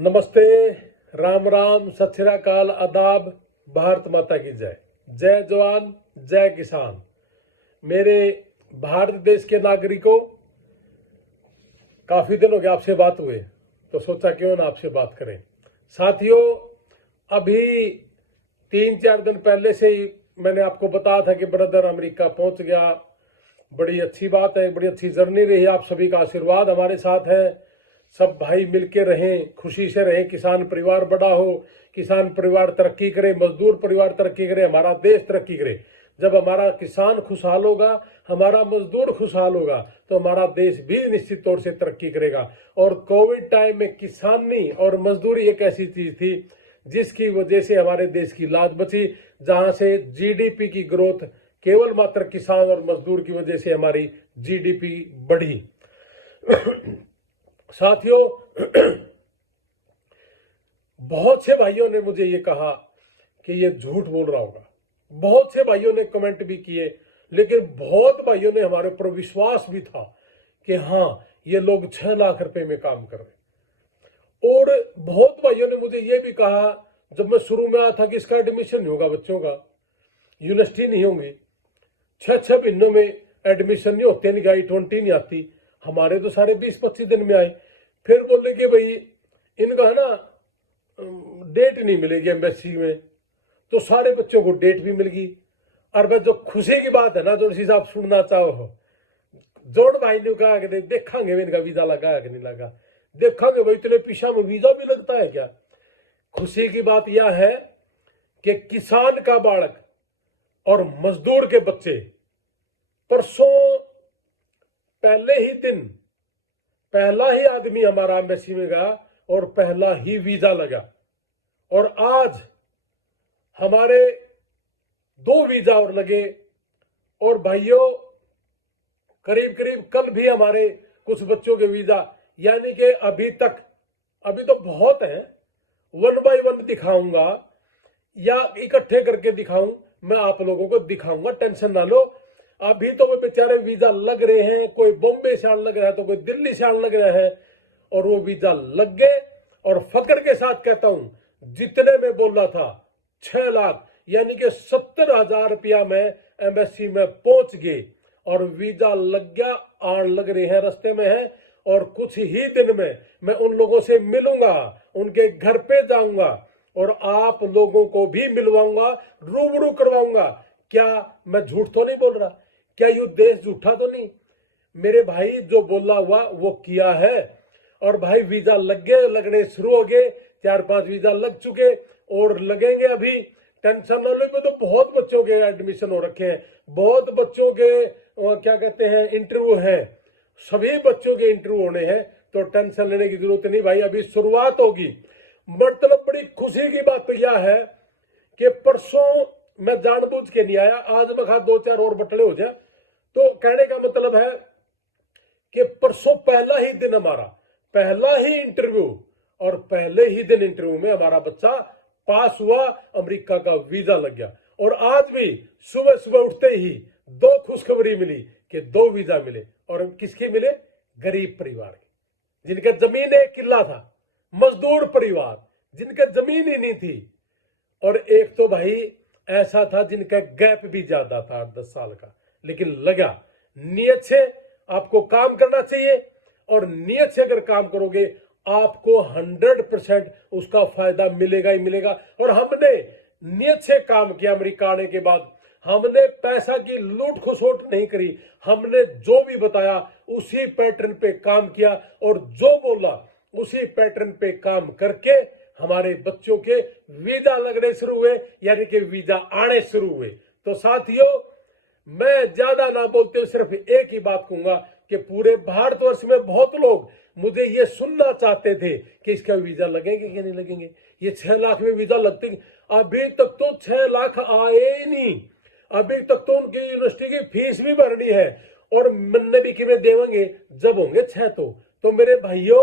नमस्ते, राम राम, सत श्री अकाल, आदाब, भारत माता की जय। जय जवान, जय किसान। मेरे भारत देश के नागरिकों, काफी दिन हो गए आपसे बात हुए, तो सोचा क्यों ना आपसे बात करें। साथियों, अभी 3-4 दिन पहले से ही मैंने आपको बताया था कि ब्रदर अमेरिका पहुंच गया। बड़ी अच्छी बात है, बड़ी अच्छी जर्नी रही। आप सभी का आशीर्वाद हमारे साथ है। सब भाई मिलके रहें, खुशी से रहें, किसान परिवार बड़ा हो, किसान परिवार तरक्की करे, मजदूर परिवार तरक्की करे, हमारा देश तरक्की करे। जब हमारा किसान खुशहाल होगा, हमारा मजदूर खुशहाल होगा, तो हमारा देश भी निश्चित तौर से तरक्की करेगा। और कोविड टाइम में किसानी और मजदूरी एक ऐसी चीज थी जिसकी वजह से हमारे देश की लाज बची, जहां से जीडीपी की ग्रोथ केवल मात्र किसान और मजदूर की वजह से हमारी जीडीपी बढ़ी। साथियों, बहुत से भाइयों ने मुझे ये कहा कि ये झूठ बोल रहा होगा। बहुत से भाइयों ने कमेंट भी किए, लेकिन बहुत भाइयों ने हमारे ऊपर विश्वास भी था कि हाँ, ये लोग 6 लाख रुपए में काम कर रहे। और बहुत भाइयों ने मुझे ये भी कहा, जब मैं शुरू में आया था, कि इसका एडमिशन नहीं होगा, बच्चों का यूनिवर्सिटी नहीं होंगी, 6 महीनों में एडमिशन नहीं होते, नहीं I-20 नहीं आती। हमारे तो सारे 20-25 दिन में आए। फिर बोले कि भाई इनका है ना डेट नहीं मिलेगी एम्बेसी में, तो सारे बच्चों को डेट भी मिल गई। और बस जो खुशी की बात है ना, जो चीज आप सुनना चाहो, जोड़ भाई ने कहा कि देखेंगे इनका वीजा लगा है कि नहीं लगा, देखेंगे भाई इतने पीछा में वीजा भी लगता है क्या। खुशी की बात यह है कि किसान का बालक और मजदूर के बच्चे परसों पहले ही दिन पहला ही आदमी हमारा एम्बेसी में गया और पहला ही वीजा लगा। और आज हमारे 2 वीजा और लगे। और भाइयों, करीब करीब कल भी हमारे कुछ बच्चों के वीजा, यानी कि अभी तो बहुत हैं, 1 बाय 1 दिखाऊंगा या इकट्ठे करके दिखाऊं, मैं आप लोगों को दिखाऊंगा, टेंशन ना लो। अभी तो वो बेचारे वीजा लग रहे हैं, कोई बॉम्बे से आने लग रहा है, तो कोई दिल्ली से आने लग रहा है, और वो वीजा लग गए। और फक्र के साथ कहता हूं, जितने में बोला था 6 लाख यानी कि 70,000 रुपया में एम्बेसी में पहुंच गए और वीजा लग गया, आने लग रहे हैं, रास्ते में है। और कुछ ही दिन में मैं उन लोगों से मिलूंगा, उनके घर पे जाऊंगा और आप लोगों को भी मिलवाऊंगा, रूबरू करवाऊंगा। क्या मैं झूठ तो नहीं बोल रहा? क्या ये देश झूठा तो नहीं? मेरे भाई, जो बोला हुआ वो किया है। और भाई वीजा लग गए, लगने शुरू हो गए, 4-5 वीजा लग चुके और लगेंगे अभी। टेंशन ना लो, तो बहुत बच्चों के एडमिशन हो रखे हैं, बहुत बच्चों के क्या कहते हैं इंटरव्यू है, सभी बच्चों के इंटरव्यू होने हैं, तो टेंशन लेने की जरूरत नहीं भाई, अभी शुरुआत होगी। मतलब बड़ी खुशी की बात तो यह है कि परसों मैं जानबूझ के नहीं आया, आज मैं 2-4 और बटले हो जाए। तो कहने का मतलब है कि परसों पहला ही दिन हमारा, पहला ही इंटरव्यू, और पहले ही दिन इंटरव्यू में हमारा बच्चा पास हुआ, अमेरिका का वीजा लग गया। और आज भी सुबह सुबह उठते ही 2 खुशखबरी मिली कि 2 वीजा मिले। और किसके मिले? गरीब परिवार के, जिनका जमीन 1 किला था, मजदूर परिवार जिनका जमीन ही नहीं थी, और एक तो भाई ऐसा था जिनका गैप भी ज्यादा था, 10 साल का, लेकिन लगा। नियत से आपको काम करना चाहिए, और नियत से अगर काम करोगे आपको 100% उसका फायदा मिलेगा ही मिलेगा। और हमने नियत से काम किया। अमेरिका आने के बाद हमने पैसा की लूट खसोट नहीं करी, हमने जो भी बताया उसी पैटर्न पे काम किया, और जो बोला उसी पैटर्न पे काम करके हमारे बच्चों के वीजा लगने शुरू हुए, यानी कि वीजा आने शुरू हुए। तो साथियों, मैं ज्यादा ना बोलते हुए सिर्फ एक ही बात कहूंगा कि पूरे भारतवर्ष में बहुत लोग मुझे ये सुनना चाहते थे कि इसका वीजा लगेंगे कि नहीं लगेंगे, ये 6 लाख में वीजा लगते। अभी तक तो 6 लाख आए ही नहीं, अभी तक तो उनकी यूनिवर्सिटी की फीस भी भरनी है, और मन्ने भी किमें देवेंगे जब होंगे 6। तो मेरे भाइयों,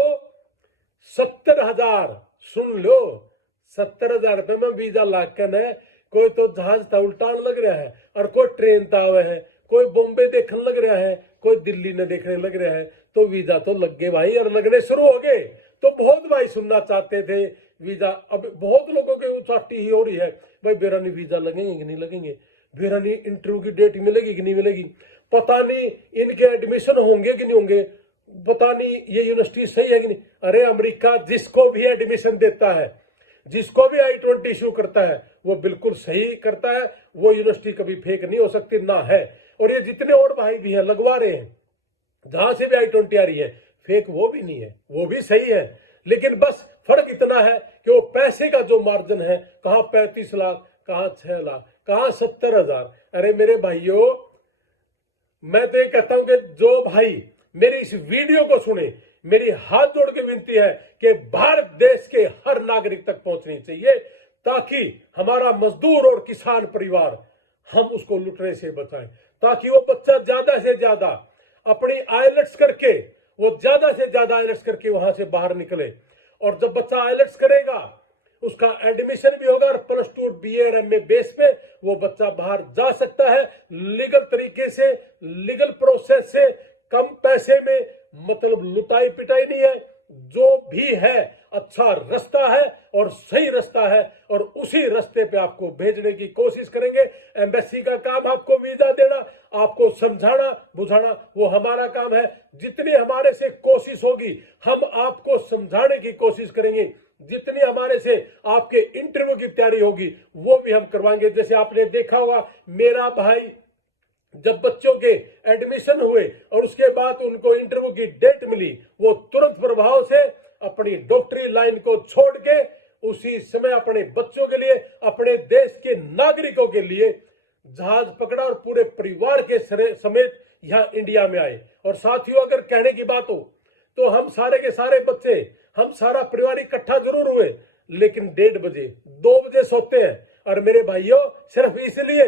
70,000 सुन लो, 70,000 रुपए में वीजा लाग कर है। कोई तो जहाज था उल्टान लग रहा है, और कोई ट्रेन था हुआ है, कोई बॉम्बे देखने लग रहा है, कोई दिल्ली ने देखने लग रहा है। तो वीजा तो लग गए भाई, और लगने शुरू हो गए। तो बहुत भाई सुनना चाहते थे वीजा। अब बहुत लोगों के उचाटी ही हो रही है, भाई बेरानी वीजा लगेंगे कि नहीं लगेंगे, बेरानी इंटरव्यू की डेट मिलेगी कि नहीं मिलेगी, पता नहीं इनके एडमिशन होंगे कि नहीं होंगे, पता नहीं ये यूनिवर्सिटी सही है कि नहीं। अरे अमेरिका जिसको भी एडमिशन देता है, जिसको भी I-20 इशू करता है, वो बिल्कुल सही करता है। वो यूनिवर्सिटी कभी फेक नहीं हो सकती, ना है। और ये जितने और भाई भी हैं लगवा रहे हैं, जहां से भी I-20 आ रही है, फेक वो भी नहीं है, वो भी सही है। लेकिन बस फर्क इतना है कि वो पैसे का जो मार्जिन है, कहां 35 लाख, कहां 6 लाख, कहां 70,000। अरे मेरे भाइयों, मैं तो ये कहता हूं कि जो भाई मेरी इस वीडियो को सुने, मेरी हाथ जोड़ के विनती है कि भारत देश के हर नागरिक तक पहुंचनी चाहिए, ताकि हमारा मजदूर और किसान परिवार, हम उसको लुटने से बचाएं, ताकि वो बच्चा ज्यादा से ज्यादा अपनी आइलेट्स करके, वो ज्यादा से ज्यादा आइलेट्स करके वहां से बाहर निकले। और जब बच्चा आइलेट्स करेगा, उसका एडमिशन भी होगा, और +2 BA और MA बेस पे वो बच्चा बाहर जा सकता है, लीगल तरीके से, लीगल प्रोसेस से, कम पैसे में, मतलब लुटाई पिटाई नहीं है। जो भी है अच्छा रास्ता है और सही रास्ता है, और उसी रास्ते पे आपको भेजने की कोशिश करेंगे। एम्बेसी का काम आपको वीजा देना, आपको समझाना बुझाना, वो हमारा काम है। जितनी हमारे से कोशिश होगी, हम आपको समझाने की कोशिश करेंगे। जितनी हमारे से आपके इंटरव्यू की तैयारी होगी, वो भी हम करवाएंगे। जैसे आपने देखा होगा, मेरा भाई जब बच्चों के एडमिशन हुए और उसके बाद उनको इंटरव्यू की डेट मिली, वो तुरंत प्रभाव से अपनी डॉक्टरी लाइन को छोड़ के उसी समय अपने बच्चों के लिए, अपने देश के नागरिकों के लिए जहाज पकड़ा और पूरे परिवार के समेत यहाँ इंडिया में आए। और साथियों, अगर कहने की बात हो तो हम सारे के सारे बच्चे, हम सारा परिवार इकट्ठा जरूर हुए, लेकिन 1:30 बजे 2 बजे सोते हैं। और मेरे भाइयों, सिर्फ इसलिए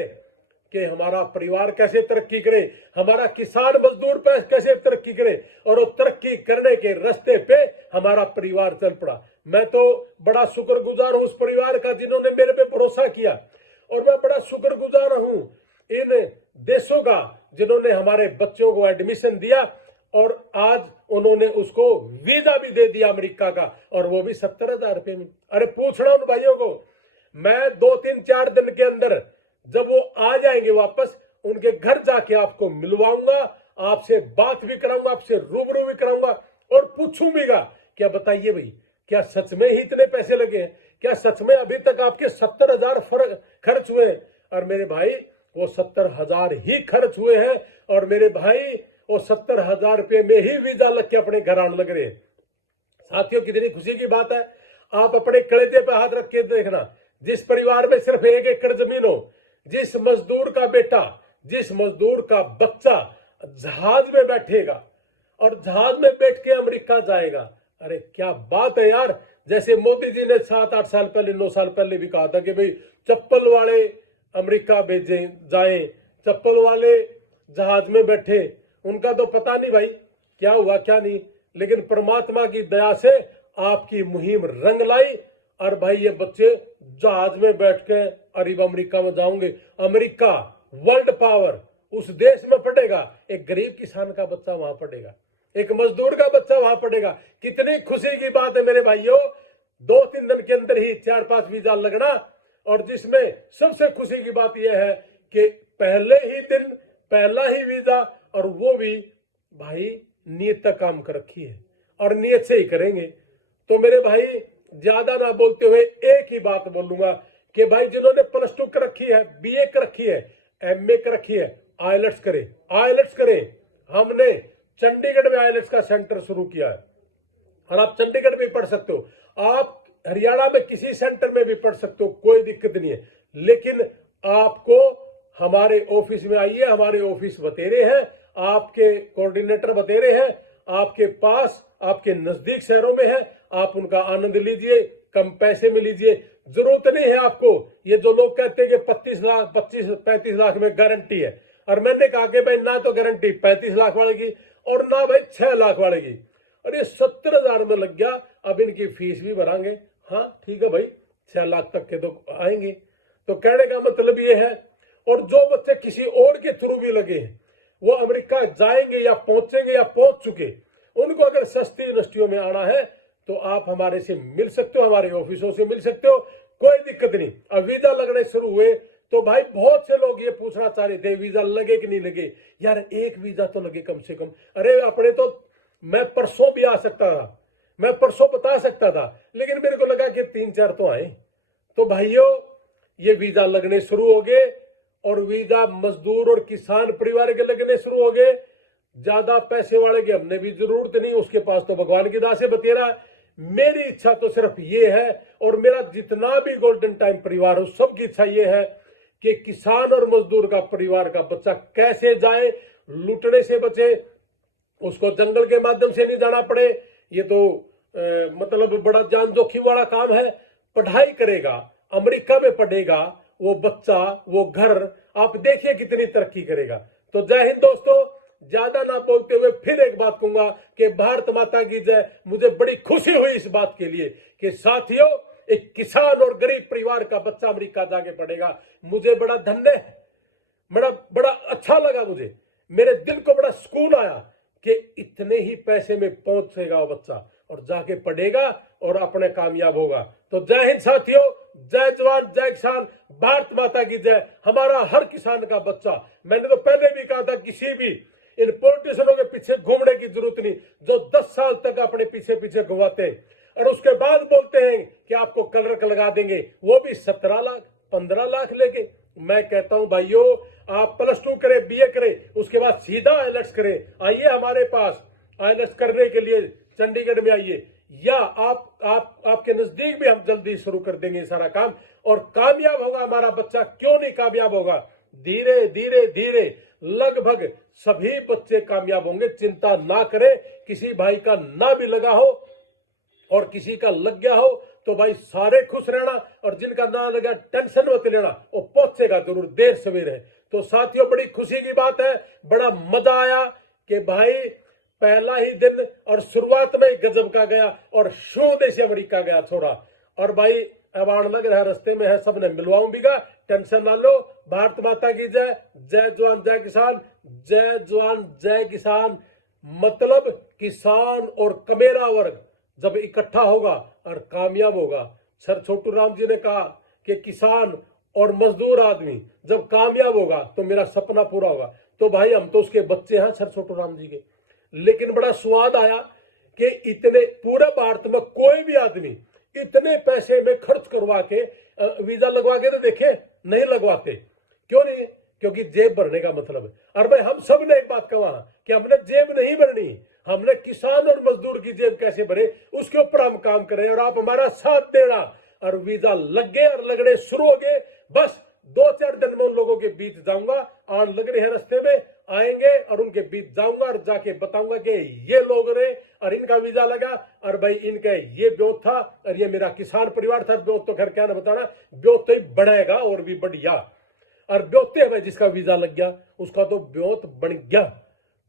कि हमारा परिवार कैसे तरक्की करे, हमारा किसान मजदूर पे कैसे तरक्की करे, और वो तरक्की करने के रास्ते पे हमारा परिवार चल पड़ा। मैं तो बड़ा शुक्रगुजार हूं उस परिवार का जिन्होंने मेरे पे भरोसा किया, और मैं बड़ा शुक्रगुजार हूं इन देशों का जिन्होंने हमारे बच्चों को एडमिशन दिया, और आज उन्होंने उसको वीजा भी दे दिया अमेरिका का, और वो भी 70,000 रुपये में। अरे पूछना उन भाइयों को, मैं 2-3-4 दिन के अंदर जब वो आ जाएंगे वापस, उनके घर जाके आपको मिलवाऊंगा, आपसे बात भी कराऊंगा, आपसे रूबरू भी कराऊंगा, और पूछूंगा क्या बताइए भाई, क्या सच में ही इतने पैसे लगे हैं? क्या सच में अभी तक आपके 70,000 खर्च हुए हैं? और मेरे भाई, वो 70,000 ही खर्च हुए हैं, और मेरे भाई वो 70,000 रुपये में ही वीजा लग के अपने घर आने लग रहे हैं। साथियों, कितनी खुशी की बात है। आप अपने कलेजे पे हाथ रख के देखना, जिस परिवार में सिर्फ 1 एकड़ जमीन हो, जिस मजदूर का बेटा, जिस मजदूर का बच्चा जहाज में बैठेगा और जहाज में बैठ के अमेरिका जाएगा, अरे क्या बात है यार। जैसे मोदी जी ने 7-8 साल पहले, 9 साल पहले भी कहा था कि भाई चप्पल वाले अमेरिका भेजे जाएं, चप्पल वाले जहाज में बैठे। उनका तो पता नहीं भाई क्या हुआ क्या नहीं, लेकिन परमात्मा की दया से आपकी मुहिम रंग लाई, और भाई ये बच्चे जहाज में बैठ के अरब अमेरिका में जाओगे। अमेरिका वर्ल्ड पावर उस देश में पड़ेगा, एक गरीब किसान का बच्चा वहां पड़ेगा, एक मजदूर का बच्चा वहां पड़ेगा। कितनी खुशी की बात है मेरे भाइयों। 2-3 दिन के अंदर ही 4-5 वीजा लगना, और जिसमें सबसे खुशी की बात यह है कि पहले ही दिन पहला ही वीजा, और वो भी भाई नियत तक काम कर रखी है, और नियत से ही करेंगे। तो मेरे भाई, ज्यादा ना बोलते हुए एक ही बात बोलूंगा कि भाई जिन्होंने +2 कर रखी है, BA कर रखी है, MA कर रखी है, आइलेट्स करें, आइलेट्स करें। हमने चंडीगढ़ में आइलेट्स का सेंटर शुरू किया है, और आप चंडीगढ़ में पढ़ सकते हो, आप हरियाणा में किसी सेंटर में भी पढ़ सकते हो, कोई दिक्कत नहीं है। लेकिन आपको हमारे ऑफिस में आइए, हमारे ऑफिस बतेरे हैं, आपके कोऑर्डिनेटर बतेरे हैं, आपके पास, आपके नजदीक शहरों में है। आप उनका आनंद लीजिए, कम पैसे में लीजिए। जरूरत नहीं है आपको, ये जो लोग कहते हैं कि 25-35 लाख में गारंटी है, और मैंने कहा कि भाई ना तो गारंटी 35 लाख वाले की, और ना भाई 6 लाख वाले की। और ये 70,000 में लग गया, अब इनकी फीस भी भरांगे। हाँ ठीक है भाई, 6 लाख तक के तो आएंगे। तो कहने का मतलब ये है, और जो बच्चे किसी और के थ्रू भी लगे हैं, वो अमेरिका जाएंगे या पहुंचेंगे या पहुंच चुके, उनको अगर सस्ती यूनिवर्सिटियों में आना है तो आप हमारे से मिल सकते हो, हमारे ऑफिसों से मिल सकते हो, कोई दिक्कत नहीं। अब वीजा लगने शुरू हुए तो भाई बहुत से लोग ये पूछना चाह रहे थे वीजा लगे कि नहीं लगे। यार एक वीजा तो लगे कम से कम। अरे अपने तो मैं परसों भी आ सकता था, मैं परसों बता सकता था, लेकिन मेरे को लगा कि 3-4 तो आए। तो भाइयों ये वीजा लगने शुरू हो गए और वीजा मजदूर और किसान परिवार के लगने शुरू हो गए। ज्यादा पैसे वाले की हमने भी जरूरत नहीं, उसके पास तो भगवान की दास से बतेरा। मेरी इच्छा तो सिर्फ ये है, और मेरा जितना भी गोल्डन टाइम परिवार हो सबकी इच्छा ये है कि किसान और मजदूर का परिवार का बच्चा कैसे जाए, लूटने से बचे, उसको जंगल के माध्यम से नहीं जाना पड़े। ये तो मतलब बड़ा जान जोखिम वाला काम है। पढ़ाई करेगा, अमेरिका में पढ़ेगा वो बच्चा, वो घर, आप देखिए कितनी तरक्की करेगा। तो जय हिंद दोस्तों। ज्यादा ना बोलते हुए फिर एक बात कहूंगा कि भारत माता की जय। मुझे बड़ी खुशी हुई इस बात के लिए कि साथियों एक किसान और गरीब परिवार का बच्चा अमेरिका जाके पढ़ेगा। मुझे बड़ा धन्य है, बड़ा अच्छा लगा। मुझे मेरे दिल को बड़ा सुकून आया कि इतने ही पैसे में पहुंचेगा वो बच्चा और जाके पढ़ेगा और अपने कामयाब होगा। तो जय हिंद साथियों, जय जवान जय किसान, भारत माता की जय। हमारा हर किसान का बच्चा, मैंने तो पहले भी कहा था, किसी भी इन पॉलिटिशियनों के पीछे घूमने की जरूरत नहीं जो 10 साल तक अपने पीछे पीछे घुमाते हैं और उसके बाद बोलते हैं कि आपको कलर लगा देंगे, वो भी 17 लाख 15 लाख लेके। मैं कहता हूं भाइयों, आप +2 करें, BA करें, उसके बाद सीधा IELTS करें। आइए हमारे पास IELTS करने के लिए चंडीगढ़ में आइए, या आपके नजदीक भी हम जल्दी शुरू कर देंगे सारा काम, और कामयाब होगा हमारा बच्चा। क्यों नहीं कामयाब होगा? धीरे धीरे धीरे लगभग सभी बच्चे कामयाब होंगे। चिंता ना करें, किसी भाई का ना भी लगा हो और किसी का लग गया हो तो भाई सारे खुश रहना, और जिनका ना लगा टेंशन मत लेना, वो पहुंचेगा जरूर, देर सवेर है। तो साथियों बड़ी खुशी की बात है, बड़ा मजा आया कि भाई पहला ही दिन और शुरुआत में गजब का गया और शोधे से अमेरिका गया छोरा। और भाई अब आने लग रहा, रस्ते में है, सबने मिलवाऊं भी, टेंशन ना लो। भारत माता की जय। जय जवान जय किसान, जय जवान जय किसान। मतलब किसान और कमेरा वर्ग जब इकट्ठा होगा और कामयाब होगा। सर छोटू राम जी ने कहा कि किसान और मजदूर आदमी जब कामयाब होगा तो मेरा सपना पूरा होगा। तो भाई हम तो उसके बच्चे हैं सर छोटू राम जी के। लेकिन बड़ा स्वाद आया कि इतने पूरे भारत में कोई भी आदमी इतने पैसे में खर्च करवा के वीजा लगवा के तो देखे नहीं लगवाते। क्यों नहीं? क्योंकि जेब भरने का मतलब है। और भाई हम सब ने एक बात कहा कि हमने जेब नहीं भरनी, हमने किसान और मजदूर की जेब कैसे भरे उसके ऊपर हम काम करें, और आप हमारा साथ देना। और वीजा लग गए और लगने शुरू हो गए। बस 2-4 दिन में उन लोगों के बीच जाऊंगा, आन लग रहे हैं रास्ते में, आएंगे और उनके बीच जाऊंगा और जाके बताऊंगा कि ये लोग रहे और इनका वीजा लगा, और भाई इनका ये ब्योत था और ये मेरा किसान परिवार था। ब्योत तो खैर क्या ना बताना, ब्योत तो ही बढ़ेगा और भी बढ़िया। और ब्योते भाई जिसका वीजा लग गया उसका तो ब्योत बन गया।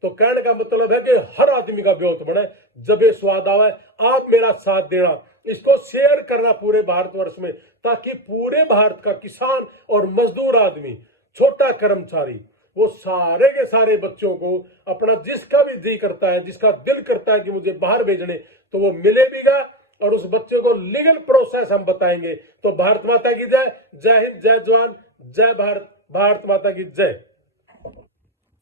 तो कहने का मतलब है कि हर आदमी का ब्योत बने, जब ये स्वाद आवे। आप मेरा साथ देना, इसको शेयर करना पूरे भारतवर्ष में, ताकि पूरे भारत का किसान और मजदूर आदमी, छोटा कर्मचारी, वो सारे के सारे बच्चों को अपना जिसका भी जी करता है, जिसका दिल करता है कि मुझे बाहर भेजने, तो वो मिले भीगा, और उस बच्चे को लीगल प्रोसेस हम बताएंगे। तो भारत माता की जय। जय हिंद, जय जवान, जय भारत, भारत माता की जय।